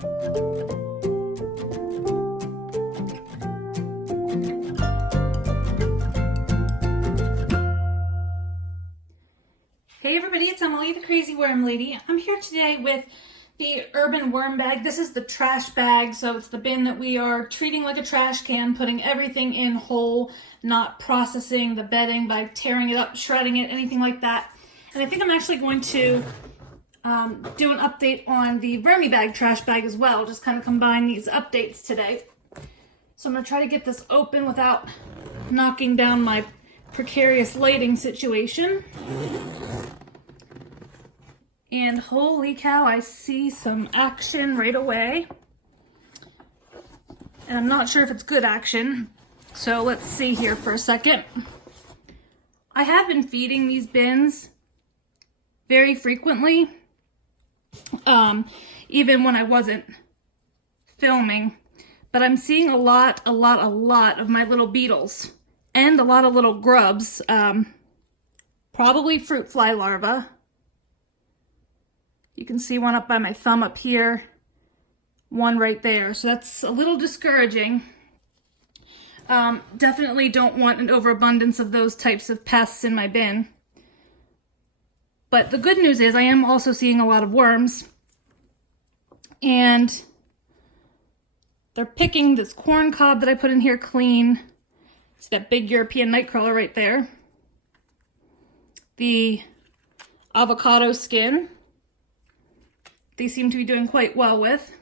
Hey everybody, it's Emily, the Crazy Worm Lady. I'm here today with the urban worm bag. This is the trash bag, so it's the bin that we are treating like a trash can, putting everything in whole, not processing the bedding by tearing it up, shredding it, anything like that. And I think I'm actually going to do an update on the VermiBag trash bag as well, just kind of combine these updates today. So I'm going to try to get this open without knocking down my precarious lighting situation. And holy cow, I see some action right away. And I'm not sure if it's good action. So let's see here for a second. I have been feeding these bins very frequently, even when I wasn't filming. But I'm seeing a lot of my little beetles and a lot of little grubs, probably fruit fly larvae. You can see one up by my thumb up here, one right there. So that's a little discouraging. Definitely don't want an overabundance of those types of pests in my bin. But the good news is I am also seeing a lot of worms. And they're picking this corn cob that I put in here clean. It's that big European nightcrawler right there. The avocado skin. They seem to be doing quite well with.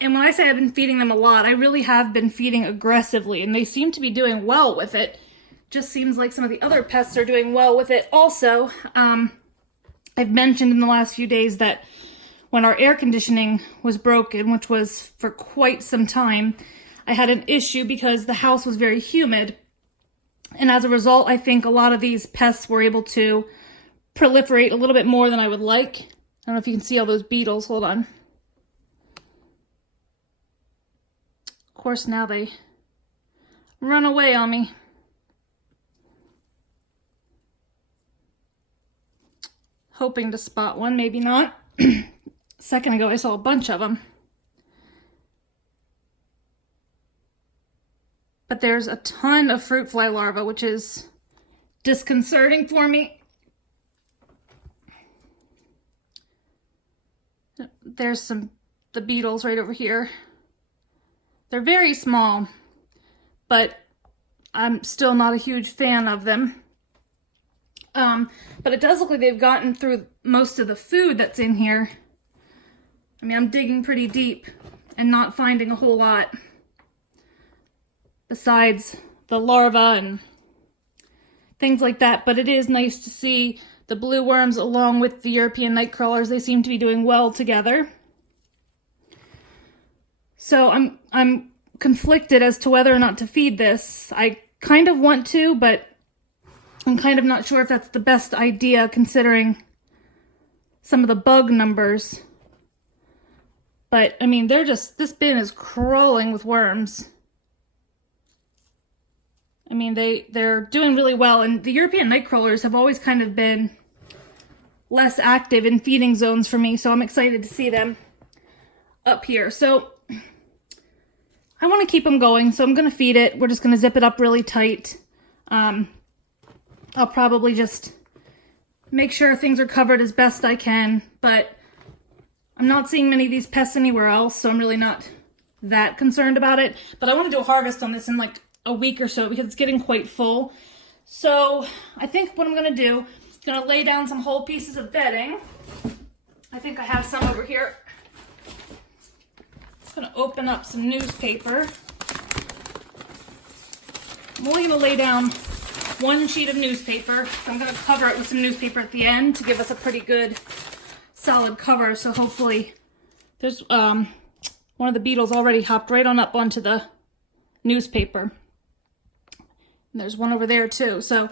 And when I say I've been feeding them a lot, I really have been feeding aggressively, and they seem to be doing well with it. Just seems like some of the other pests are doing well with it also. I've mentioned in the last few days that when our air conditioning was broken, which was for quite some time, I had an issue because the house was very humid. And as a result, I think a lot of these pests were able to proliferate a little bit more than I would like. I don't know if you can see all those beetles. Hold on. Of course, now they run away on me. Hoping to spot one, maybe not. A second ago, I saw a bunch of them. But there's a ton of fruit fly larvae, which is disconcerting for me. There's the beetles right over here. They're very small, but I'm still not a huge fan of them. But it does look like they've gotten through most of the food that's in here. I mean, I'm digging pretty deep and not finding a whole lot besides the larvae and things like that. But it is nice to see the blue worms along with the European night crawlers. They seem to be doing well together. So I'm conflicted as to whether or not to feed this. I kind of want to, but I'm kind of not sure if that's the best idea considering some of the bug numbers. But I mean, this bin is crawling with worms. I mean, they're doing really well, and the European night crawlers have always kind of been less active in feeding zones for me, so I'm excited to see them up here. So I want to keep them going, so I'm going to feed it. We're just going to zip it up really tight. I'll probably just make sure things are covered as best I can, but I'm not seeing many of these pests anywhere else, so I'm really not that concerned about it. But I want to do a harvest on this in like a week or so because it's getting quite full. So I think what I'm going to do is going to lay down some whole pieces of bedding. I think I have some over here. I'm going to open up some newspaper. I'm only going to lay down one sheet of newspaper. I'm going to cover it with some newspaper at the end to give us a pretty good solid cover. So hopefully there's one of the beetles already hopped right on up onto the newspaper. And there's one over there too. So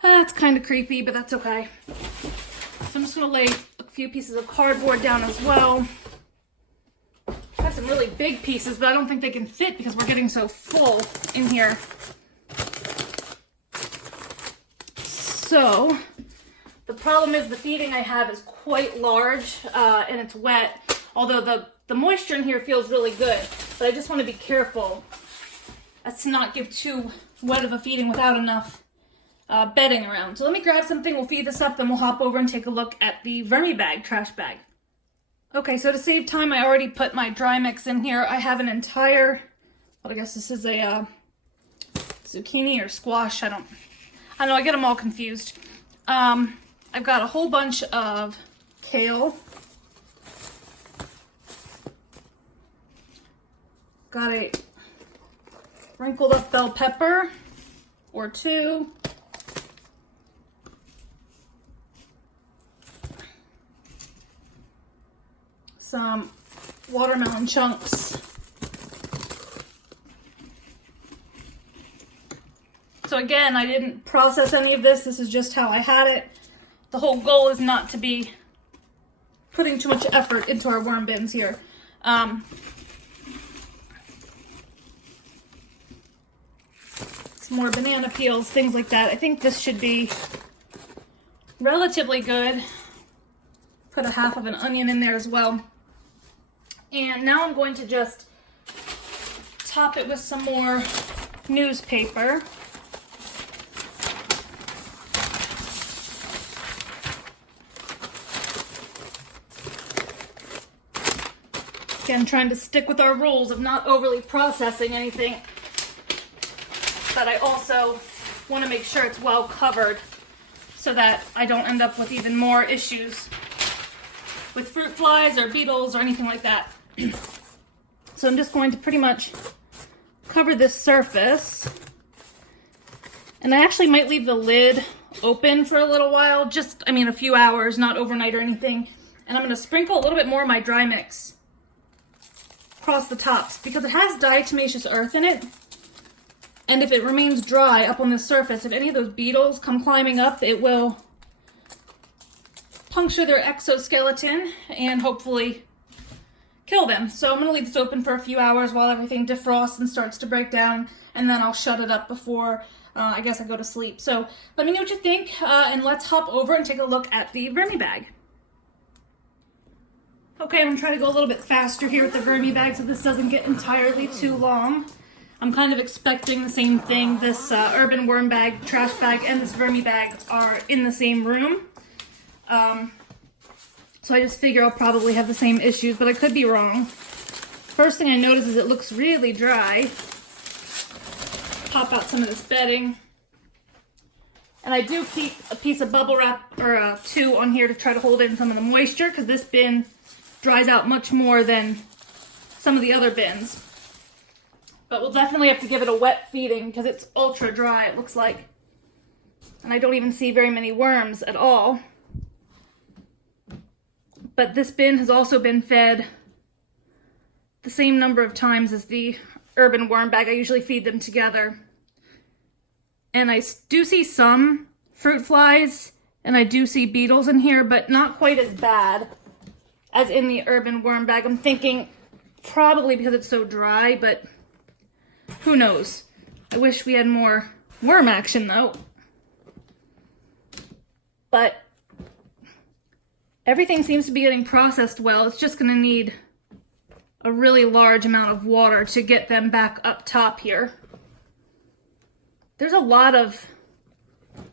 that's kind of creepy, but that's okay. So I'm just going to lay a few pieces of cardboard down as well. I have some really big pieces, but I don't think they can fit because we're getting so full in here. So The problem is the feeding I have is quite large and it's wet, although the moisture in here feels really good, but I just want to be careful as to not give too wet of a feeding without enough bedding around. So let me grab something, we'll feed this up, then we'll hop over and take a look at the VermiBag trash bag. Okay, so to save time, I already put my dry mix in here. I have an entire, well, I guess this is a zucchini or squash, I don't know, I get them all confused. I've got a whole bunch of kale. Got a wrinkled up bell pepper or two. Some watermelon chunks. So again, I didn't process any of this. This is just how I had it. The whole goal is not to be putting too much effort into our worm bins here. Some more banana peels, things like that. I think this should be relatively good. Put a half of an onion in there as well. And now I'm going to just top it with some more newspaper. Again, trying to stick with our rules of not overly processing anything, but I also want to make sure it's well covered so that I don't end up with even more issues with fruit flies or beetles or anything like that. So I'm just going to pretty much cover this surface, and I actually might leave the lid open for a little while, just, I mean, a few hours, not overnight or anything. And I'm going to sprinkle a little bit more of my dry mix across the tops because it has diatomaceous earth in it, and if it remains dry up on the surface, if any of those beetles come climbing up, it will puncture their exoskeleton and hopefully kill them. So I'm going to leave this open for a few hours while everything defrosts and starts to break down, and then I'll shut it up before I guess I go to sleep. So let me know what you think, and let's hop over and take a look at the VermiBag. Okay, I'm going to try to go a little bit faster here with the VermiBag so this doesn't get entirely too long. I'm kind of expecting the same thing. This urban worm bag, trash bag, and this VermiBag are in the same room. So I just figure I'll probably have the same issues, but I could be wrong. First thing I notice is it looks really dry. Pop out some of this bedding. And I do keep a piece of bubble wrap or two on here to try to hold in some of the moisture, because this bin dries out much more than some of the other bins. But we'll definitely have to give it a wet feeding because it's ultra dry, it looks like. And I don't even see very many worms at all. But this bin has also been fed the same number of times as the urban worm bag. I usually feed them together. And I do see some fruit flies, and I do see beetles in here, but not quite as bad as in the urban worm bag. I'm thinking probably because it's so dry, but who knows? I wish we had more worm action though. But everything seems to be getting processed well. It's just going to need a really large amount of water to get them back up top here. There's a lot of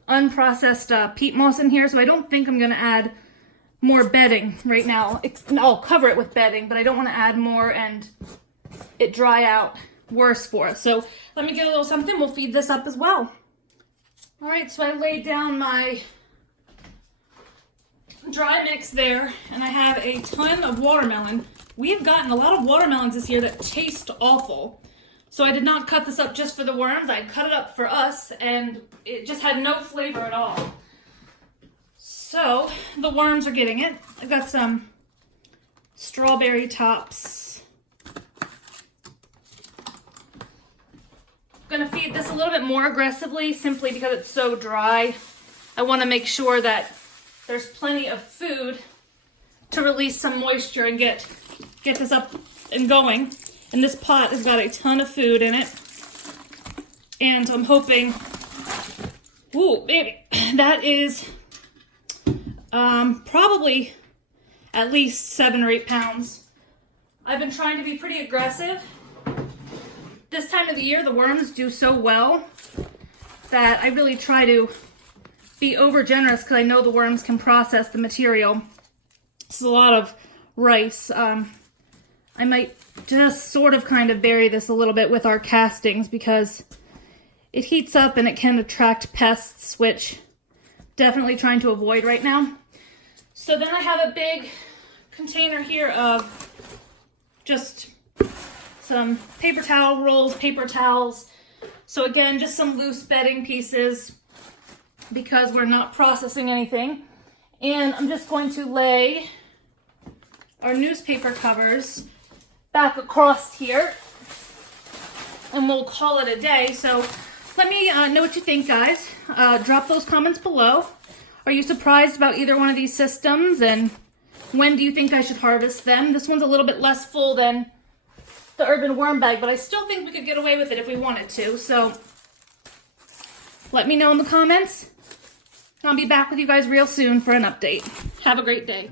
unprocessed peat moss in here, so I don't think I'm going to add more bedding right now. I'll cover it with bedding, but I don't want to add more and it dry out worse for us. So let me get a little something. We'll feed this up as well. All right, so I laid down my dry mix there, and I have a ton of watermelon. We've gotten a lot of watermelons this year that taste awful. So I did not cut this up just for the worms. I cut it up for us, and it just had no flavor at all. So the worms are getting it. I've got some strawberry tops. I'm gonna feed this a little bit more aggressively simply because it's so dry. I wanna make sure that there's plenty of food to release some moisture and get this up and going. And this pot has got a ton of food in it. And I'm hoping, ooh, baby, that is Probably at least 7 or 8 pounds. I've been trying to be pretty aggressive. This time of the year, the worms do so well that I really try to be over generous because I know the worms can process the material. This is a lot of rice. I might just sort of kind of bury this a little bit with our castings because it heats up and it can attract pests, which definitely trying to avoid right now. So then I have a big container here of just some paper towel rolls, paper towels. So again, just some loose bedding pieces because we're not processing anything. And I'm just going to lay our newspaper covers back across here and we'll call it a day. So let me know what you think, guys. Drop those comments below. Are you surprised about either one of these systems, and when do you think I should harvest them? This one's a little bit less full than the urban worm bag, but I still think we could get away with it if we wanted to. So let me know in the comments. I'll be back with you guys real soon for an update. Have a great day.